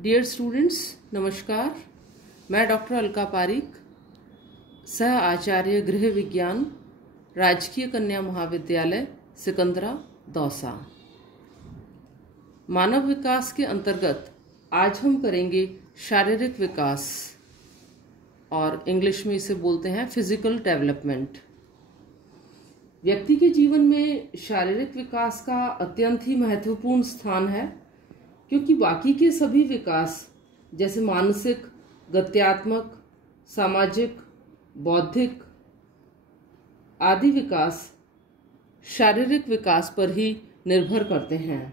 Dear students, नमस्कार। मैं doctor Alka Pareek, सह आचार्य गृह विज्ञान, राजकीय कन्या महाविद्यालय सिकंदरा, दौसा। मानव विकास के अंतर्गत आज हम करेंगे शारीरिक विकास, और इंग्लिश में इसे बोलते हैं फिजिकल डेवलपमेंट। व्यक्ति के जीवन में शारीरिक विकास का अत्यंत ही महत्वपूर्ण स्थान है, क्योंकि बाकी के सभी विकास जैसे मानसिक, गत्यात्मक, सामाजिक, बौद्धिक आदि विकास शारीरिक विकास पर ही निर्भर करते हैं।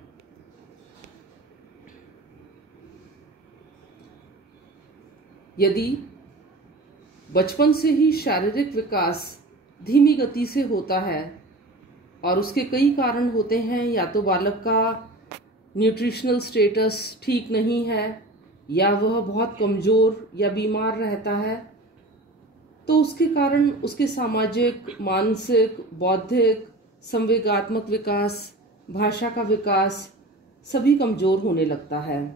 यदि बचपन से ही शारीरिक विकास धीमी गति से होता है, और उसके कई कारण होते हैं, या तो बालक का न्यूट्रिशनल स्टेटस ठीक नहीं है, या वह बहुत कमज़ोर या बीमार रहता है, तो उसके कारण उसके सामाजिक, मानसिक, बौद्धिक, संवेगात्मक विकास, भाषा का विकास सभी कमज़ोर होने लगता है,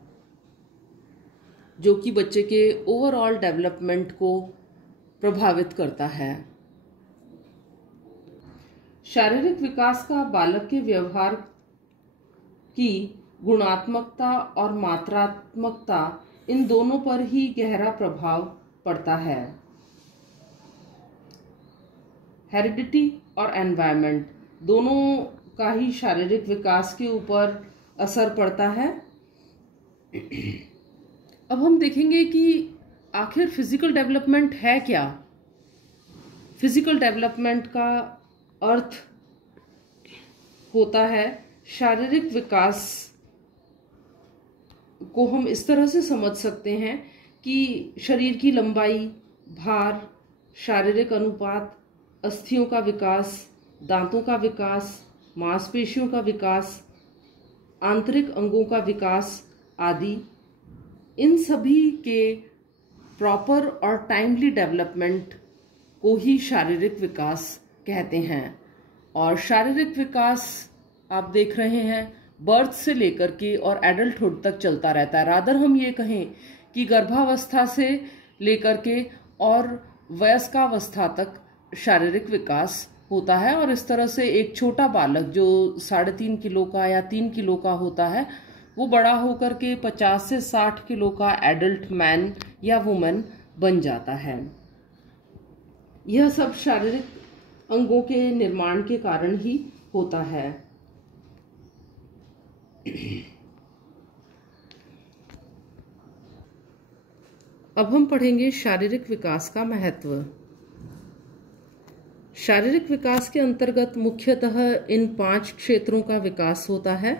जो कि बच्चे के ओवरऑल डेवलपमेंट को प्रभावित करता है। शारीरिक विकास का बालक के व्यवहार की गुणात्मकता और मात्रात्मकता, इन दोनों पर ही गहरा प्रभाव पड़ता है। हेरिडिटी और एनवायरनमेंट दोनों का ही शारीरिक विकास के ऊपर असर पड़ता है। अब हम देखेंगे कि आखिर फिजिकल डेवलपमेंट है क्या। फिजिकल डेवलपमेंट का अर्थ होता है शारीरिक विकास को हम इस तरह से समझ सकते हैं कि शरीर की लंबाई, भार, शारीरिक अनुपात, अस्थियों का विकास, दांतों का विकास, मांसपेशियों का विकास, आंतरिक अंगों का विकास आदि, इन सभी के प्रॉपर और टाइमली डेवलपमेंट को ही शारीरिक विकास कहते हैं। और शारीरिक विकास आप देख रहे हैं बर्थ से लेकर के और एडल्टहुड तक चलता रहता है। रादर हम ये कहें कि गर्भावस्था से लेकर के और वयस्कावस्था तक शारीरिक विकास होता है। और इस तरह से एक छोटा बालक जो 3.5 किलो का या 3 किलो का होता है, वो बड़ा होकर के 50 से 60 किलो का एडल्ट मैन या वुमेन बन जाता है। यह सब शारीरिक अंगों के निर्माण के कारण ही होता है। अब हम पढ़ेंगे शारीरिक विकास का महत्व। शारीरिक विकास के अंतर्गत मुख्यतः इन 5 क्षेत्रों का विकास होता है,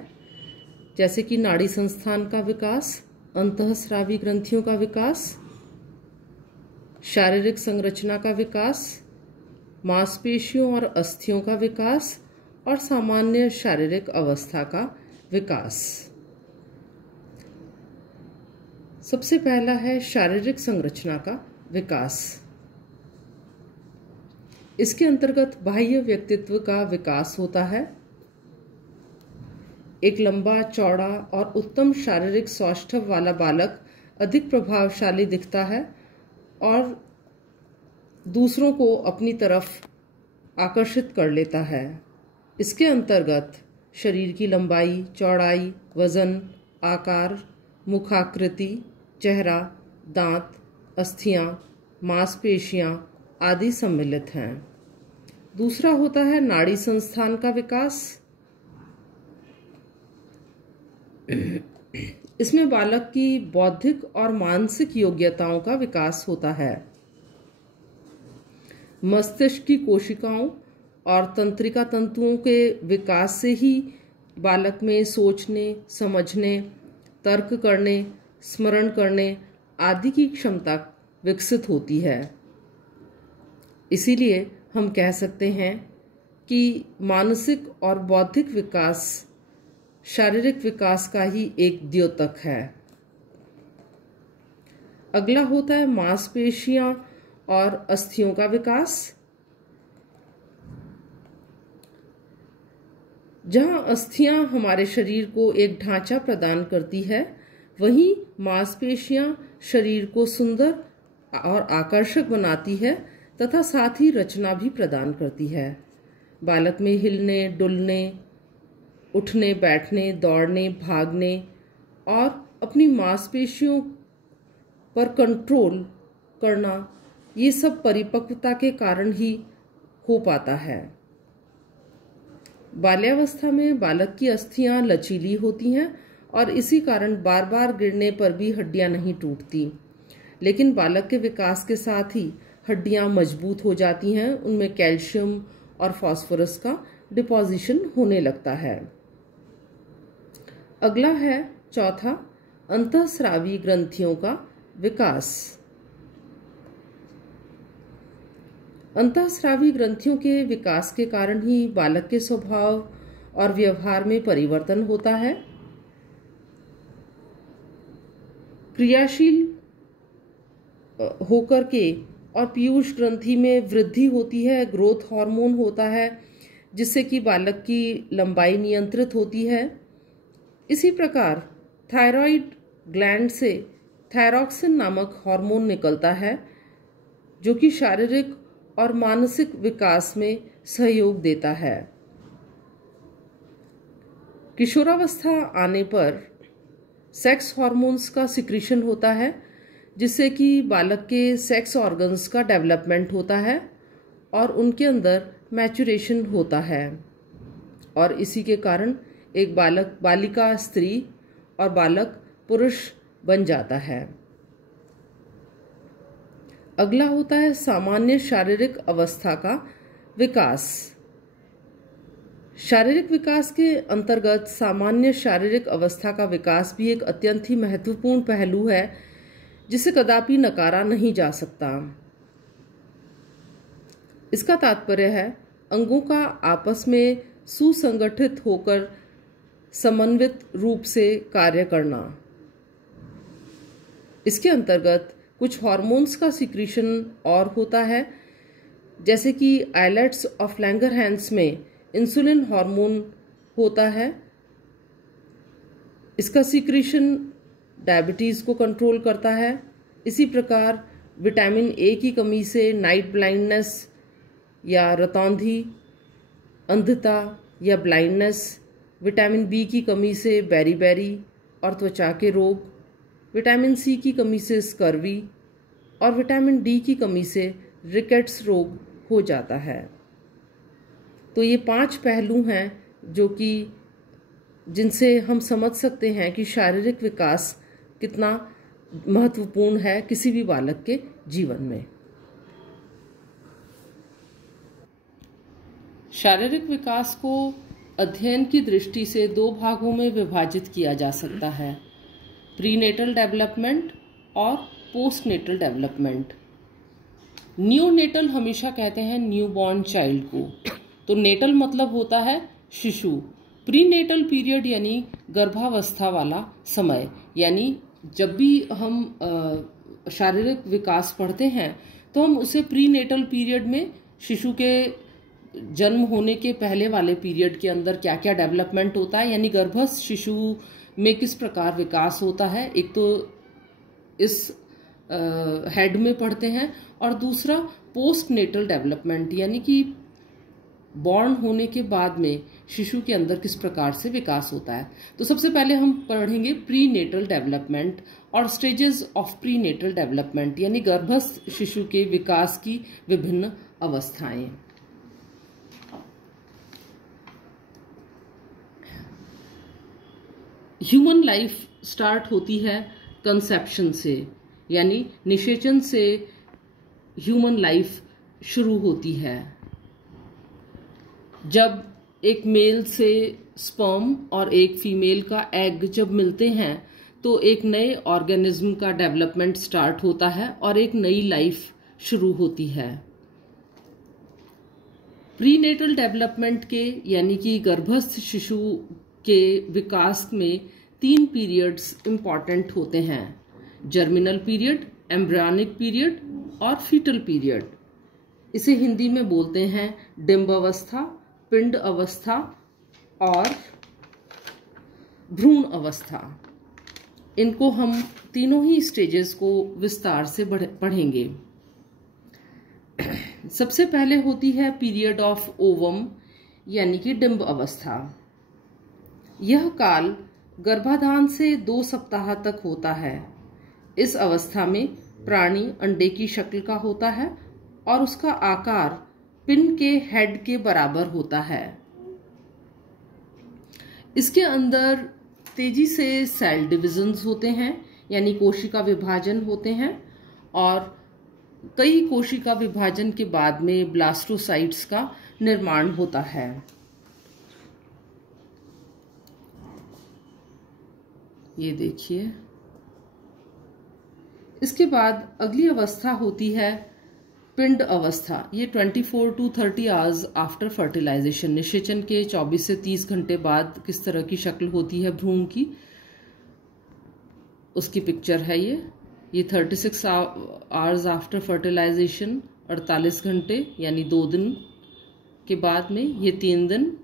जैसे कि नाड़ी संस्थान का विकास, अंतःस्रावी ग्रंथियों का विकास, शारीरिक संरचना का विकास, मांसपेशियों और अस्थियों का विकास, और सामान्य शारीरिक अवस्था का विकास। सबसे पहला है शारीरिक संरचना का विकास। इसके अंतर्गत बाह्य व्यक्तित्व का विकास होता है। एक लंबा, चौड़ा और उत्तम शारीरिक सौष्ठव वाला बालक अधिक प्रभावशाली दिखता है और दूसरों को अपनी तरफ आकर्षित कर लेता है। इसके अंतर्गत शरीर की लंबाई, चौड़ाई, वजन, आकार, मुखाकृति, चेहरा, दांत, अस्थियां, मांसपेशियां आदि सम्मिलित हैं। दूसरा होता है नाड़ी संस्थान का विकास। इसमें बालक की बौद्धिक और मानसिक योग्यताओं का विकास होता है। मस्तिष्क की कोशिकाओं और तंत्रिका तंतुओं के विकास से ही बालक में सोचने, समझने, तर्क करने, स्मरण करने आदि की क्षमता विकसित होती है। इसीलिए हम कह सकते हैं कि मानसिक और बौद्धिक विकास शारीरिक विकास का ही एक द्योतक है। अगला होता है मांसपेशियां और अस्थियों का विकास। जहां अस्थियां हमारे शरीर को एक ढांचा प्रदान करती है, वहीं मांसपेशियां शरीर को सुंदर और आकर्षक बनाती है तथा साथ ही रचना भी प्रदान करती है। बालक में हिलने, डुलने, उठने, बैठने, दौड़ने, भागने और अपनी मांसपेशियों पर कंट्रोल करना, ये सब परिपक्वता के कारण ही हो पाता है। बाल्यावस्था में बालक की अस्थियां लचीली होती हैं और इसी कारण बार बार गिरने पर भी हड्डियां नहीं टूटती, लेकिन बालक के विकास के साथ ही हड्डियां मजबूत हो जाती हैं, उनमें कैल्शियम और फास्फोरस का डिपोजिशन होने लगता है। अगला है चौथा, अंतःस्रावी ग्रंथियों का विकास। अंतःस्रावी ग्रंथियों के विकास के कारण ही बालक के स्वभाव और व्यवहार में परिवर्तन होता है। क्रियाशील होकर के और पीयूष ग्रंथि में वृद्धि होती है, ग्रोथ हार्मोन होता है जिससे कि बालक की लंबाई नियंत्रित होती है। इसी प्रकार थायराइड ग्लैंड से थायरॉक्सिन नामक हार्मोन निकलता है जो कि शारीरिक और मानसिक विकास में सहयोग देता है। किशोरावस्था आने पर सेक्स हार्मोन्स का सिक्रीशन होता है जिससे कि बालक के सेक्स ऑर्गन्स का डेवलपमेंट होता है और उनके अंदर मैचुरेशन होता है और इसी के कारण एक बालिका स्त्री और बालक पुरुष बन जाता है। अगला होता है सामान्य शारीरिक अवस्था का विकास। शारीरिक विकास के अंतर्गत सामान्य शारीरिक अवस्था का विकास भी एक अत्यंत ही महत्वपूर्ण पहलू है जिसे कदापि नकारा नहीं जा सकता। इसका तात्पर्य है अंगों का आपस में सुसंगठित होकर समन्वित रूप से कार्य करना। इसके अंतर्गत कुछ हार्मोन्स का सिक्रीशन और होता है, जैसे कि आइलेट्स ऑफ लैंगरहैंस में इंसुलिन हार्मोन होता है। इसका सिक्रीशन डायबिटीज़ को कंट्रोल करता है। इसी प्रकार विटामिन ए की कमी से नाइट ब्लाइंडनेस या रतौंधी, अंधता या ब्लाइंडनेस, विटामिन बी की कमी से बेरी और त्वचा के रोग, विटामिन सी की कमी से स्कर्वी और विटामिन डी की कमी से रिकेट्स रोग हो जाता है। तो ये 5 पहलू हैं जो कि जिनसे हम समझ सकते हैं कि शारीरिक विकास कितना महत्वपूर्ण है किसी भी बालक के जीवन में। शारीरिक विकास को अध्ययन की दृष्टि से 2 भागों में विभाजित किया जा सकता है, प्रीनेटल डेवलपमेंट और पोस्टनेटल डेवलपमेंट। न्यूनेटल हमेशा कहते हैं न्यूबॉर्न चाइल्ड को, तो नेटल मतलब होता है शिशु। प्रीनेटल पीरियड यानी गर्भावस्था वाला समय, यानी जब भी हम शारीरिक विकास पढ़ते हैं तो हम उसे प्रीनेटल पीरियड में शिशु के जन्म होने के पहले वाले पीरियड के अंदर क्या क्या डेवलपमेंट होता है, यानी गर्भस्थ शिशु में किस प्रकार विकास होता है, एक तो इस हेड में पढ़ते हैं और दूसरा पोस्टनेटल डेवलपमेंट यानी कि बॉर्न होने के बाद में शिशु के अंदर किस प्रकार से विकास होता है। तो सबसे पहले हम पढ़ेंगे प्रीनेटल डेवलपमेंट और स्टेजेस ऑफ प्रीनेटल डेवलपमेंट यानी गर्भस्थ शिशु के विकास की विभिन्न अवस्थाएं। ह्यूमन लाइफ स्टार्ट होती है कंसेप्शन से, यानी निषेचन से ह्यूमन लाइफ शुरू होती है। जब एक मेल से स्पर्म और एक फीमेल का एग जब मिलते हैं तो एक नए ऑर्गेनिज्म का डेवलपमेंट स्टार्ट होता है और एक नई लाइफ शुरू होती है। प्रीनेटल डेवलपमेंट के यानी कि गर्भस्थ शिशु के विकास में 3 पीरियड्स इंपॉर्टेंट होते हैं, जर्मिनल पीरियड, एम्ब्रियोनिक पीरियड और फीटल पीरियड। इसे हिंदी में बोलते हैं डिंब अवस्था, पिंड अवस्था और भ्रूण अवस्था। इनको हम तीनों ही स्टेजेस को विस्तार से पढ़ेंगे। सबसे पहले होती है पीरियड ऑफ ओवम यानी कि डिंब अवस्था। यह काल गर्भाधान से 2 सप्ताह तक होता है। इस अवस्था में प्राणी अंडे की शक्ल का होता है और उसका आकार पिन के हेड के बराबर होता है। इसके अंदर तेजी से सेल डिविजन्स होते हैं यानी कोशिका विभाजन होते हैं, और कई कोशिका विभाजन के बाद में ब्लास्टोसाइट्स का निर्माण होता है। ये देखिए। इसके बाद अगली अवस्था होती है पिंड अवस्था। ये 24 to 30 आवर्स आफ्टर फर्टिलाइजेशन, निषेचन के 24 से 30 घंटे बाद किस तरह की शक्ल होती है भ्रूण की, उसकी पिक्चर है ये 36 आवर्स आफ्टर फर्टिलाइजेशन, 48 घंटे यानी 2 दिन के बाद में, ये 3 दिन,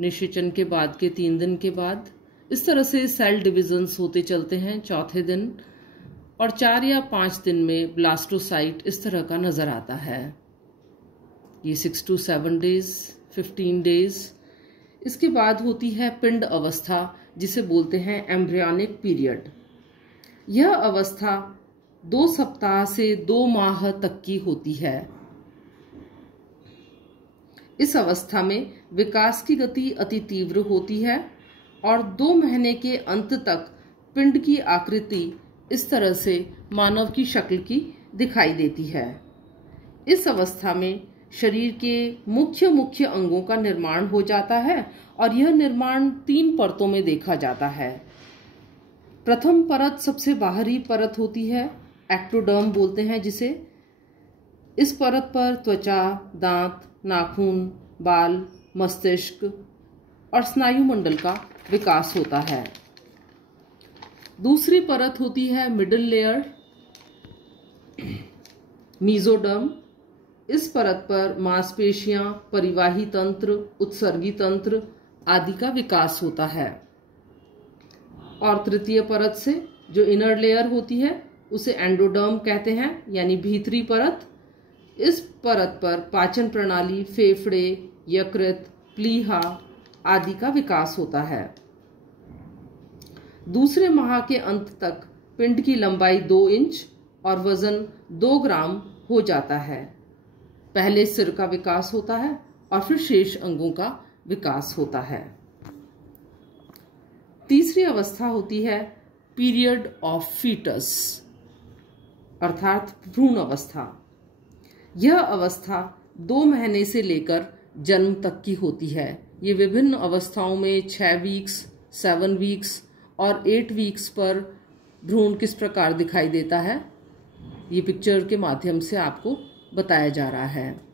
निषेचन के बाद के 3 दिन के बाद। इस तरह से सेल डिविजन्स होते चलते हैं। चौथे दिन और 4 या 5 दिन में ब्लास्टोसाइट इस तरह का नजर आता है। ये 6 to 7 डेज, 15 डेज। इसके बाद होती है पिंड अवस्था, जिसे बोलते हैं एम्ब्रियोनिक पीरियड। यह अवस्था 2 सप्ताह से 2 माह तक की होती है। इस अवस्था में विकास की गति अति तीव्र होती है और 2 महीने के अंत तक पिंड की आकृति इस तरह से मानव की शक्ल की दिखाई देती है। इस अवस्था में शरीर के मुख्य मुख्य अंगों का निर्माण हो जाता है और यह निर्माण 3 परतों में देखा जाता है। प्रथम परत सबसे बाहरी परत होती है, एक्टोडर्म बोलते हैं जिसे। इस परत पर त्वचा, दांत, नाखून, बाल, मस्तिष्क और स्नायु मंडल का विकास होता है। दूसरी परत होती है मिडिल लेयर, मीजोडर्म। इस परत पर मांसपेशियां, परिवाही तंत्र, उत्सर्गी तंत्र आदि का विकास होता है। और तृतीय परत से जो इनर लेयर होती है उसे एंडोडर्म कहते हैं यानी भीतरी परत। इस परत पर पाचन प्रणाली, फेफड़े, यकृत, प्लीहा आदि का विकास होता है। दूसरे माह के अंत तक पिंड की लंबाई 2 इंच और वजन 2 ग्राम हो जाता है। पहले सिर का विकास होता है और फिर शेष अंगों का विकास होता है। तीसरी अवस्था होती है पीरियड ऑफ फीटस अर्थात भ्रूण अवस्था। यह अवस्था 2 महीने से लेकर जन्म तक की होती है। ये विभिन्न अवस्थाओं में 6 वीक्स, 7 वीक्स और 8 वीक्स पर भ्रूण किस प्रकार दिखाई देता है, ये पिक्चर के माध्यम से आपको बताया जा रहा है।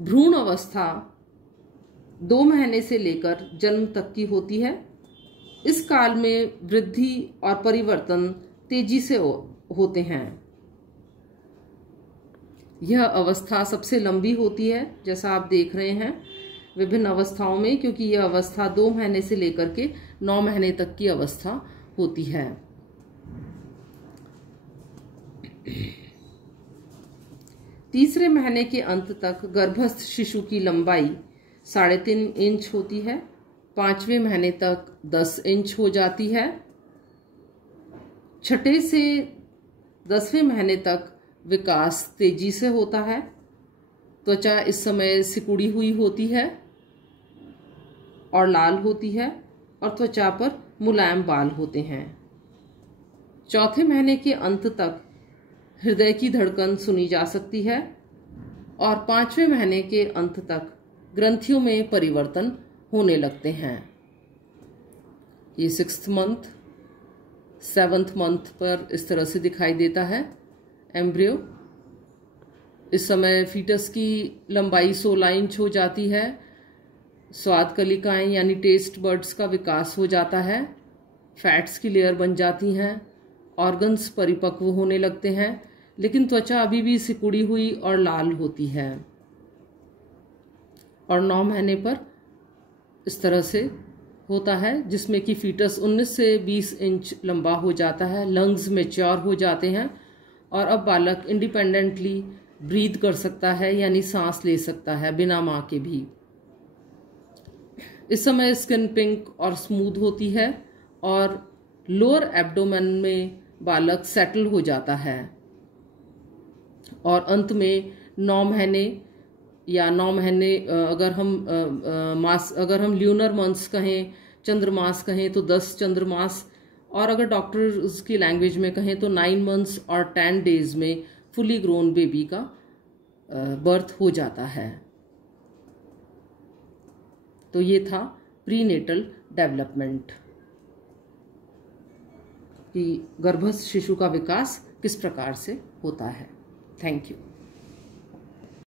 भ्रूण अवस्था 2 महीने से लेकर जन्म तक की होती है। इस काल में वृद्धि और परिवर्तन तेजी से होते हैं। यह अवस्था सबसे लंबी होती है, जैसा आप देख रहे हैं विभिन्न अवस्थाओं में, क्योंकि यह अवस्था 2 महीने से लेकर के 9 महीने तक की अवस्था होती है। तीसरे महीने के अंत तक गर्भस्थ शिशु की लंबाई 3.5 इंच होती है। 5वें महीने तक 10 इंच हो जाती है। 6 से 10वें महीने तक विकास तेजी से होता है। त्वचा इस समय सिकुड़ी हुई होती है और लाल होती है और त्वचा पर मुलायम बाल होते हैं। 4थे महीने के अंत तक हृदय की धड़कन सुनी जा सकती है और 5वें महीने के अंत तक ग्रंथियों में परिवर्तन होने लगते हैं। ये 6th मंथ, 7th मंथ पर इस तरह से दिखाई देता है एम्ब्रियो। इस समय फीटस की लंबाई 16 इंच हो जाती है। स्वाद कलिकाएं यानी टेस्ट बर्ड्स का विकास हो जाता है। फैट्स की लेयर बन जाती हैं। ऑर्गन्स परिपक्व होने लगते हैं, लेकिन त्वचा अभी भी सिकुड़ी हुई और लाल होती है। और 9 महीने पर इस तरह से होता है, जिसमें कि फीटस 19 से 20 इंच लंबा हो जाता है, लंग्स मैच्योर हो जाते हैं और अब बालक इंडिपेंडेंटली ब्रीथ कर सकता है, यानी सांस ले सकता है बिना माँ के भी। इस समय स्किन पिंक और स्मूथ होती है और लोअर एब्डोमेन में बालक सेटल हो जाता है और अंत में 9 महीने या 9 महीने अगर हम ल्यूनर मंथ्स कहें, चंद्रमास कहें तो 10 चंद्रमास, और अगर डॉक्टर्स की लैंग्वेज में कहें तो 9 मंथ्स और 10 डेज में फुली ग्रोन बेबी का बर्थ हो जाता है। तो ये था प्रीनेटल डेवलपमेंट कि गर्भस्थ शिशु का विकास किस प्रकार से होता है। Thank you.